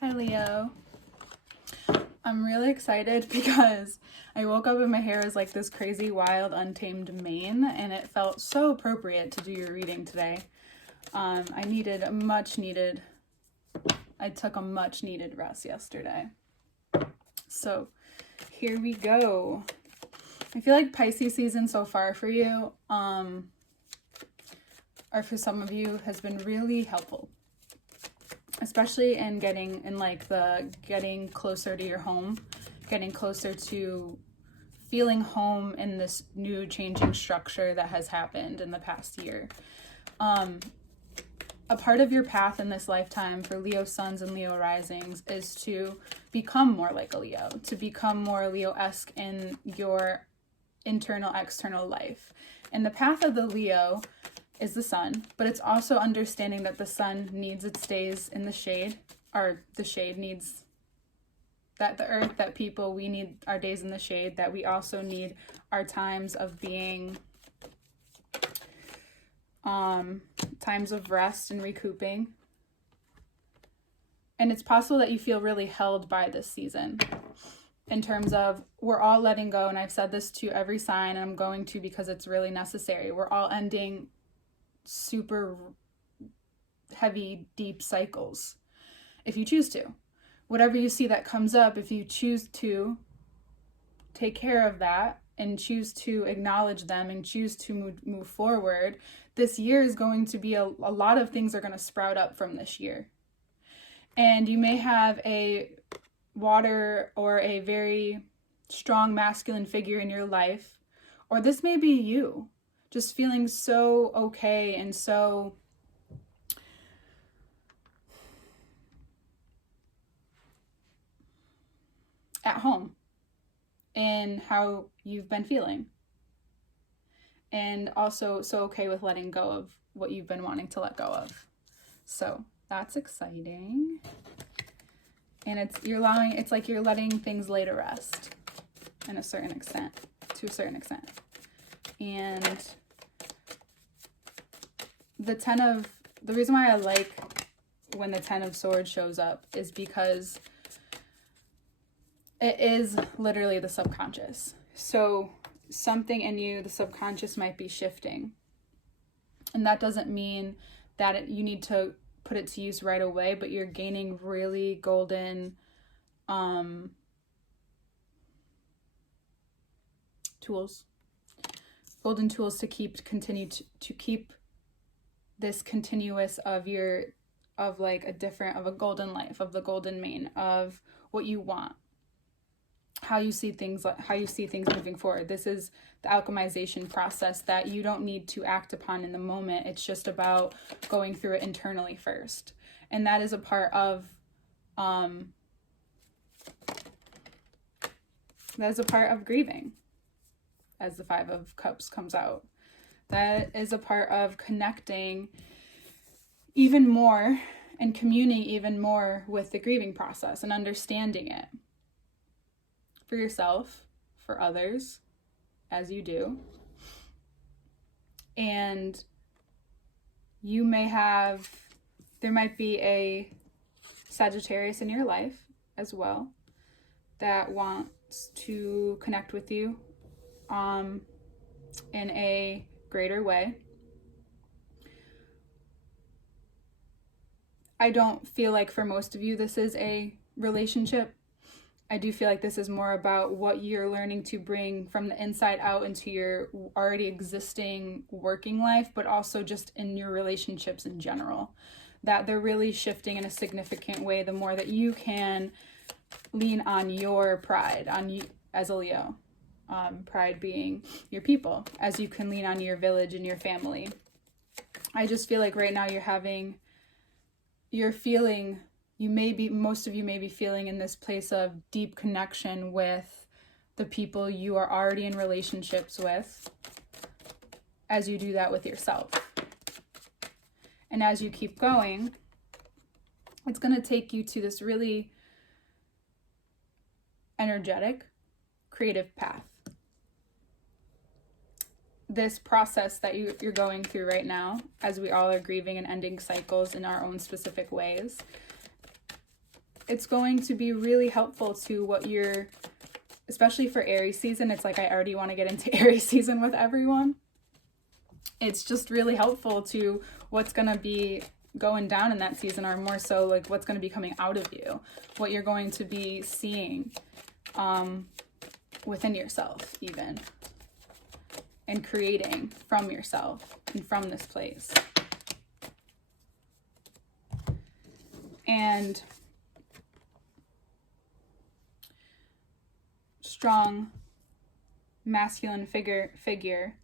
Hi Leo. I'm really excited because I woke up and my hair is like this crazy wild untamed mane and it felt so appropriate to do your reading today. I took a much needed rest yesterday. So here we go. I feel like Pisces season so far for you, or for some of you, has been really helpful. Especially in getting closer to your home, getting closer to feeling home in this new changing structure that has happened in the past year. A part of your path in this lifetime for Leo suns and Leo risings is to become more like a Leo, to become more Leo-esque in your internal, external life. And the path of the Leo is the sun, but it's also understanding that the sun needs its days in the shade, or the shade needs that the earth, that people, we need our days in the shade, that we also need our times of being, times of rest and recouping. And it's possible that you feel really held by this season in terms of we're all letting go. And I've said this to every sign, and I'm going to because it's really necessary. We're all ending super heavy, deep cycles if you choose to. Whatever you see that comes up, if you choose to take care of that and choose to acknowledge them and choose to move forward, this year is going to be a lot of things are going to sprout up from this year. And you may have a water or a very strong masculine figure in your life, or this may be you just feeling so okay and so at home in how you've been feeling. And also so okay with letting go of what you've been wanting to let go of. So that's exciting. And it's like you're letting things lay to rest to a certain extent. And the reason why I like when the 10 of Swords shows up is because it is literally the subconscious. So something in you, the subconscious, might be shifting. And that doesn't mean that you need to put it to use right away, but you're gaining really golden tools to continue to keep this continuous of a golden life, of the golden mane, of what you want, how you see things moving forward. This is the alchemization process that you don't need to act upon in the moment. It's just about going through it internally first. And that is a part of grieving, as the 5 of Cups comes out. That is a part of connecting even more and communing even more with the grieving process and understanding it for yourself, for others, as you do. And there might be a Sagittarius in your life as well that wants to connect with you in a greater way. I don't feel like for most of you this is a relationship. I do feel like this is more about what you're learning to bring from the inside out into your already existing working life, but also just in your relationships in general. That they're really shifting in a significant way the more that you can lean on your pride, on you as a Leo. Pride being your people, as you can lean on your village and your family. I just feel like right now most of you may be feeling in this place of deep connection with the people you are already in relationships with, as you do that with yourself. And as you keep going, it's going to take you to this really energetic, creative path. This process that you're going through right now, as we all are grieving and ending cycles in our own specific ways, it's going to be really helpful to what you're, especially for Aries season. It's like I already want to get into Aries season with everyone. It's just really helpful to what's going to be going down in that season, or more so like what's going to be coming out of you, what you're going to be seeing within yourself even, and creating from yourself and from this place. And strong masculine figure.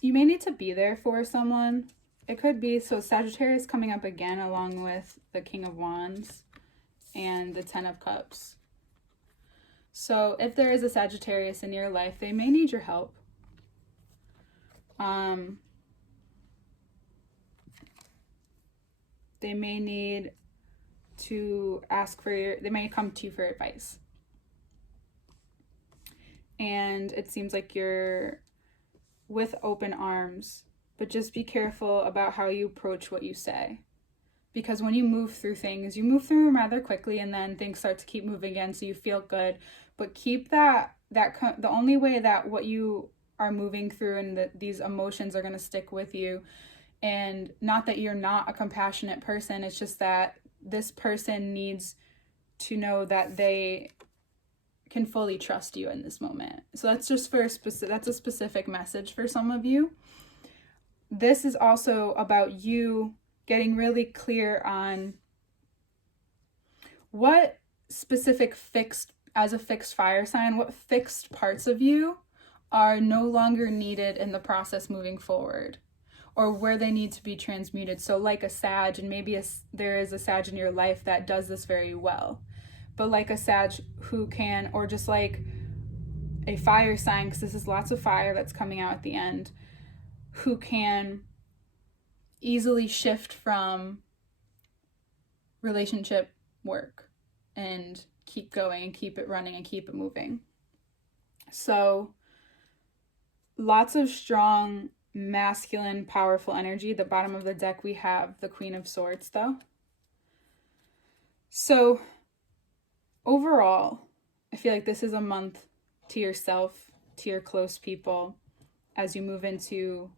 You may need to be there for someone. It could be, so Sagittarius coming up again along with the King of Wands and the Ten of Cups. So if there is a Sagittarius in your life, they may need your help. They may need to ask for they may come to you for advice. And it seems like you're with open arms, but just be careful about how you approach what you say. Because when you move through things, you move through them rather quickly, and then things start to keep moving again, so you feel good. But keep the only way that what you are moving through and these emotions are going to stick with you, and not that you're not a compassionate person, it's just that this person needs to know that they can fully trust you in this moment. So that's just that's a specific message for some of you. This is also about you getting really clear on what specific as a fixed fire sign, what fixed parts of you are no longer needed in the process moving forward, or where they need to be transmuted. So like a Sag, and maybe there is a Sag in your life that does this very well, but like a Sag who can, or just like a fire sign, because this is lots of fire that's coming out at the end, who can easily shift from relationship work and keep going and keep it running and keep it moving. So lots of strong masculine powerful energy. The bottom of the deck we have the Queen of Swords though. So overall, I feel like this is a month to yourself, to your close people, as you move into,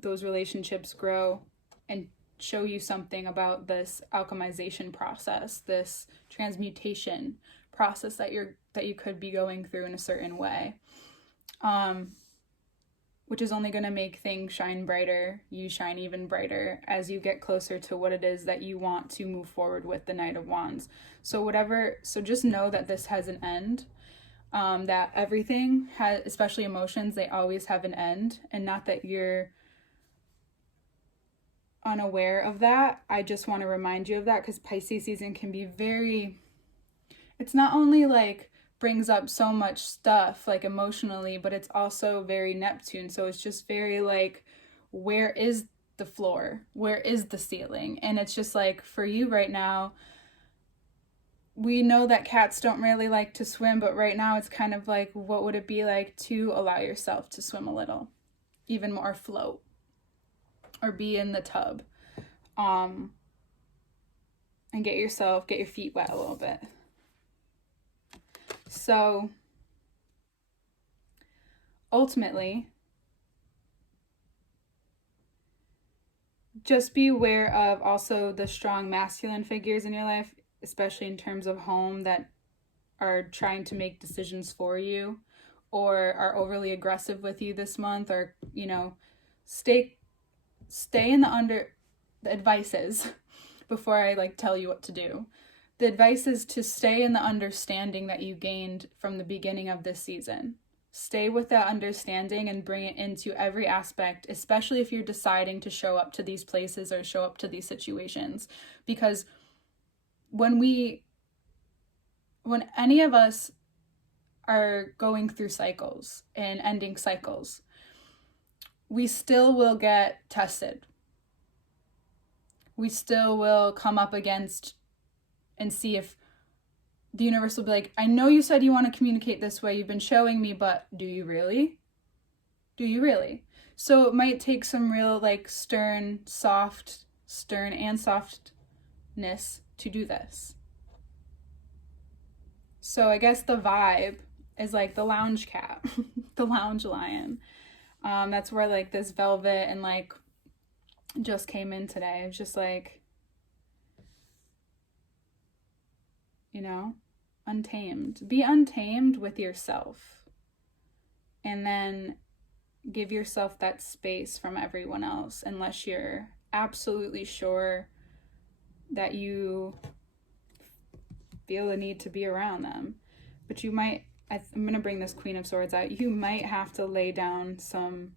those relationships grow and show you something about this alchemization process, this transmutation process that you could be going through in a certain way, which is only going to make things shine brighter. You shine even brighter as you get closer to what it is that you want to move forward with the Knight of Wands. So just know that this has an end. That everything has, especially emotions, they always have an end, and not that you're unaware of that. I just want to remind you of that, because Pisces season can be it's not only like brings up so much stuff like emotionally, but it's also very Neptune. So it's just very like, where is the floor? Where is the ceiling? And it's just like, for you right now, we know that cats don't really like to swim, but right now it's kind of like, what would it be like to allow yourself to swim a little, even more, float, or be in the tub, and get your feet wet a little bit. So ultimately, just be aware of also the strong masculine figures in your life, especially in terms of home, that are trying to make decisions for you or are overly aggressive with you this month, or, stay in the advice is, before I tell you what to do. The advice is to stay in the understanding that you gained from the beginning of this season. Stay with that understanding and bring it into every aspect, especially if you're deciding to show up to these places or show up to these situations. Because when any of us are going through cycles and ending cycles, we still will get tested. We still will come up against and see if the universe will be like, I know you said you want to communicate this way, you've been showing me, but do you really? Do you really? So it might take some real stern and soft willingness to do this. So I guess the vibe is like the lounge cat, the lounge lion. That's where like this velvet and like just came in today. It's just like, you know, untamed. Be untamed with yourself. And then give yourself that space from everyone else, unless you're absolutely sure that you feel the need to be around them. But you might, I'm going to bring this Queen of Swords out, you might have to lay down some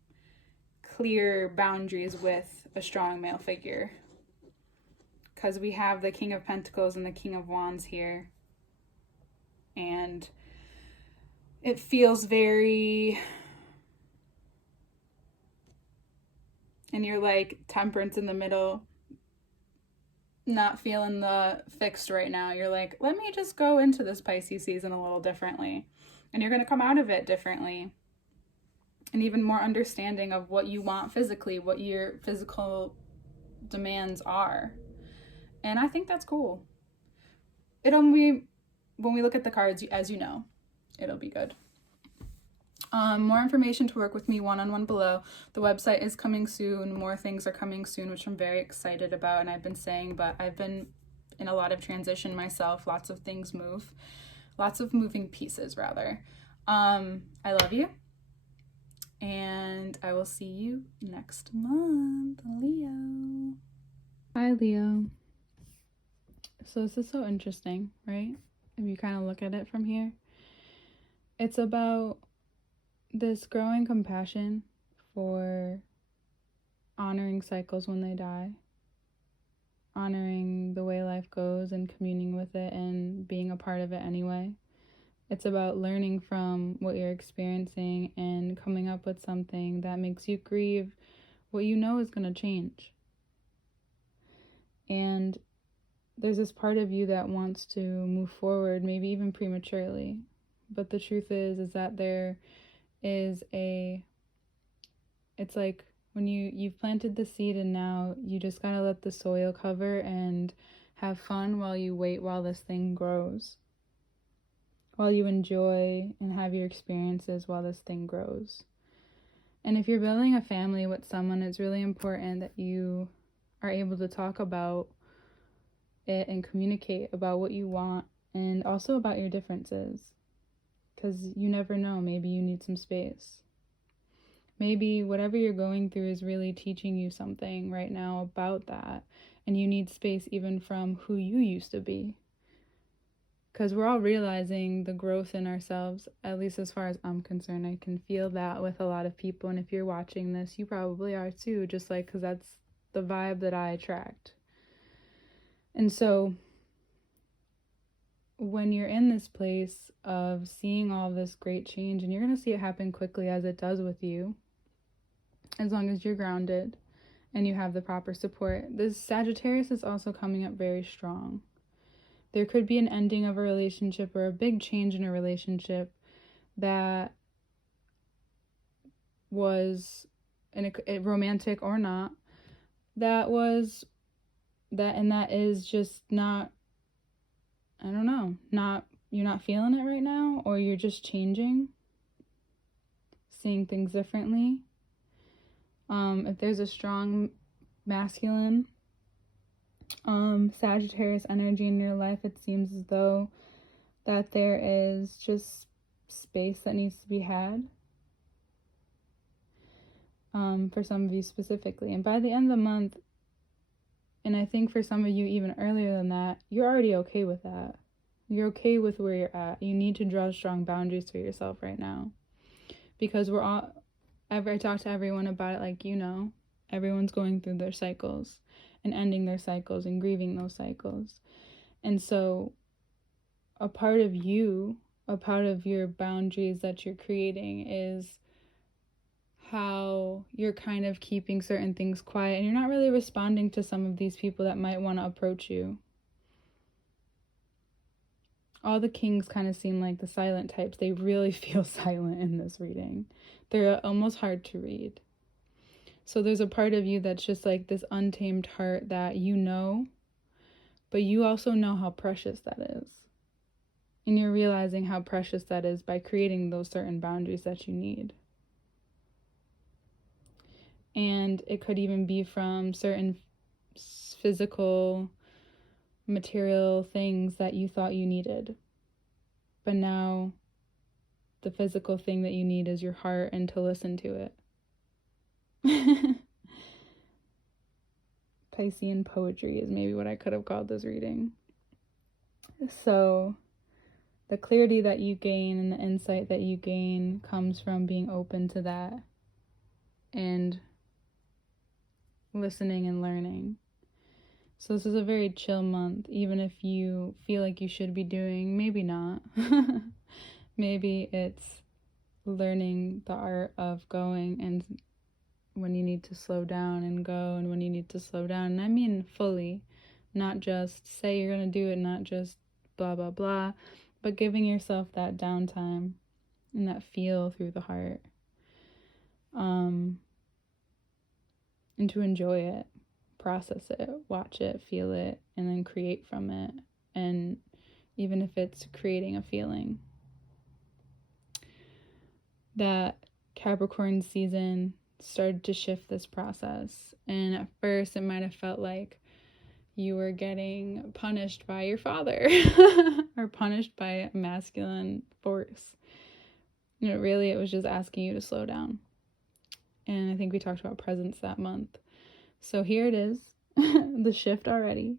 clear boundaries with a strong male figure. Because we have the King of Pentacles and the King of Wands here. And it feels very... And you're like Temperance in the middle, not feeling the fixed right now. You're like, let me just go into this Pisces season a little differently. And you're going to come out of it differently. And even more understanding of what you want physically, what your physical demands are. And I think that's cool. It'll be, when we look at the cards, as you know, it'll be good. More information to work with me one-on-one below. The website is coming soon. More things are coming soon, which I'm very excited about. And I've been saying, but I've been in a lot of transition myself. Lots of things move. Lots of moving pieces, rather. I love you. And I will see you next month, Leo. Hi, Leo. So this is so interesting, right? If you kind of look at it from here. It's about this growing compassion for honoring cycles when they die, honoring the way life goes and communing with it and being a part of it anyway. It's about learning from what you're experiencing and coming up with something that makes you grieve what you know is going to change. And there's this part of you that wants to move forward, maybe even prematurely. But the truth is that there is it's like when you've planted the seed and now you just gotta let the soil cover and have fun while you wait while this thing grows, while you enjoy and have your experiences while this thing grows. And if you're building a family with someone, it's really important that you are able to talk about it and communicate about what you want and also about your differences. Because you never know, maybe you need some space. Maybe whatever you're going through is really teaching you something right now about that. And you need space even from who you used to be. Because we're all realizing the growth in ourselves, at least as far as I'm concerned. I can feel that with a lot of people. And if you're watching this, you probably are too. Just like, because that's the vibe that I attract. And so when you're in this place of seeing all this great change, and you're going to see it happen quickly as it does with you, as long as you're grounded and you have the proper support. This Sagittarius is also coming up very strong. There could be an ending of a relationship or a big change in a relationship that was romantic or not, that is just not, I don't know, you're not feeling it right now, or you're just changing, seeing things differently. If there's a strong masculine Sagittarius energy in your life, it seems as though that there is just space that needs to be had, for some of you specifically. And by the end of the month, and I think for some of you even earlier than that, you're already okay with that. You're okay with where you're at. You need to draw strong boundaries for yourself right now. Because I talk to everyone about it, like, you know, everyone's going through their cycles and ending their cycles and grieving those cycles. And so a part of your boundaries that you're creating is how you're kind of keeping certain things quiet, and you're not really responding to some of these people that might want to approach you. All the kings kind of seem like the silent types. They really feel silent in this reading. They're almost hard to read. So there's a part of you that's just like this untamed heart that you know But you also know how precious that is. And you're realizing how precious that is by creating those certain boundaries that you need. And it could even be from certain physical, material things that you thought you needed. But now the physical thing that you need is your heart and to listen to it. Piscean poetry is maybe what I could have called this reading. So the clarity that you gain and the insight that you gain comes from being open to that and listening and learning. So this is a very chill month, even if you feel like you should be doing, maybe not. Maybe it's learning the art of going and when you need to slow down and go and when you need to slow down. And I mean fully, not just say you're going to do it, not just blah, blah, blah, but giving yourself that downtime and that feel through the heart. And to enjoy it, process it, watch it, feel it, and then create from it. And even if it's creating a feeling. That Capricorn season started to shift this process. And at first it might have felt like you were getting punished by your father or punished by a masculine force. You know, really it was just asking you to slow down. And I think we talked about presence that month. So here it is, the shift already.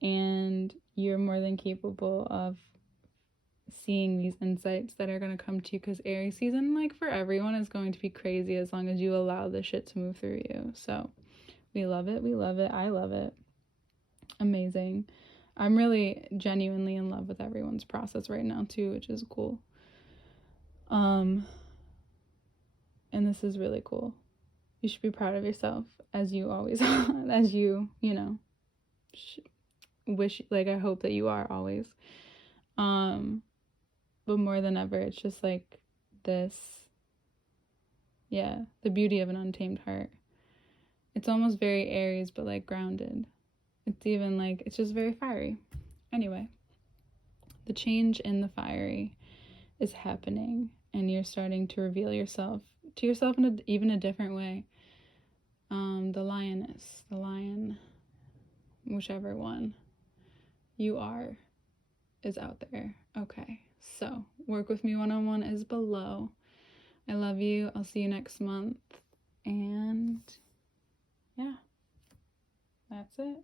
And you're more than capable of seeing these insights that are going to come to you, because Aries season, like for everyone, is going to be crazy as long as you allow the shit to move through you. So we love it. I love it. Amazing. I'm really genuinely in love with everyone's process right now too, which is cool. And this is really cool. You should be proud of yourself, as you always are, as you know, wish, like I hope that you are always. But more than ever, it's just like this, the beauty of an untamed heart. It's almost very Aries, but like grounded. It's even like, it's just very fiery. Anyway, the change in the fiery is happening, and you're starting to reveal yourself to yourself in even a different way. The lioness, the lion, whichever one you are, is out there. Okay, so work with me one-on-one is below. I love you. I'll see you next month. And yeah, that's it.